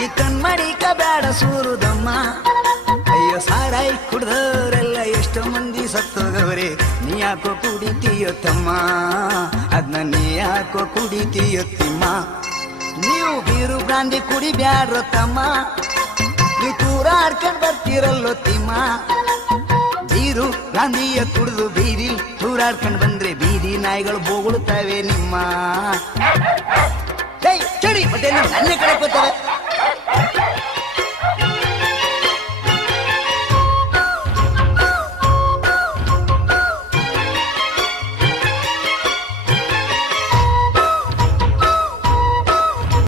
ನೀ ಕಣ್ಮಡಿಕ ಬೇಡ ಸೂರುದಮ್ಮ. ಅಯ್ಯೋ ಸಾರಾಯಿ ಕುಡ್ದವರೆಲ್ಲ ಎಷ್ಟೋ ಮಂದಿ ಸತ್ತೋಗವ್ರೆ, ನೀ ಯಾಕೋ ಕುಡಿತೀಯೋ ತಮ್ಮ, ಅದ್ನ ನೀ ಯಾಕೋ ಕುಡಿತೀಯೋ ತಿಮ್ಮ. ನೀವು ಬೀರು ಬ್ರಾಂದಿ ಕುಡಿ ಬ್ಯಾಡ್ರೋ ತಮ್ಮ, ನೀ ತೂರಾಡ್ಕೊಂಡ್ ಬರ್ತೀರಲ್ಲೋ ತಿಮ್ಮ. ಬೀರು ಬ್ರಾಂದಿಯ ಕುಡಿದು ಬೀದಿ ತೂರಾಡ್ಕೊಂಡ್ ಬಂದ್ರೆ ಬೀದಿ ನಾಯಿಗಳು ಬೋಗುಳುತ್ತವೆ ನಿಮ್ಮ. ಚಳಿ ಮತ್ತೆ ನನ್ನ ಕಡೆ ಬರ್ತಾರೆ.